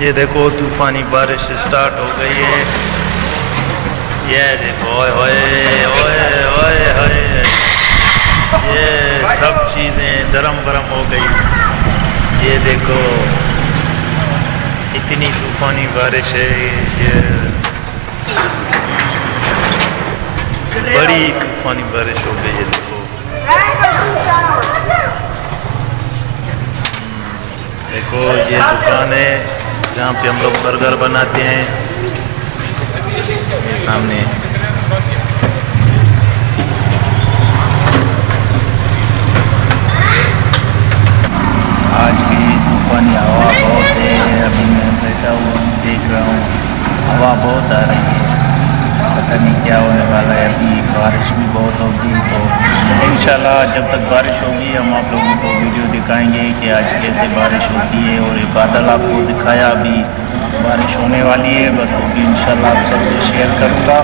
ये देखो तूफानी बारिश स्टार्ट हो गई है। ये देखो ओए ओए ओए ओए ओए, ये सब चीज़ें गरम गरम हो गई। ये देखो इतनी तूफानी बारिश है, ये बड़ी तूफानी बारिश हो गई है। देखो ये दुकान है जहाँ पे हम लोग बर्गर बनाते हैं। ये सामने आज की तूफानी हवा बहुत है। अभी मैं बैठा हुआ हूँ, देख रहा हूँ हवा बहुत आ रही है। पता नहीं क्या होने वाला है। अभी बारिश भी बहुत होगी, तो इंशाल्लाह जब तक बारिश होगी हम आप लोगों को वीडियो दिखाएंगे कि आज कैसे बारिश होती है। और ये बादल आपको दिखाया, अभी बारिश होने वाली है, बस वो भी इंशाल्लाह आप सबसे शेयर करूँगा।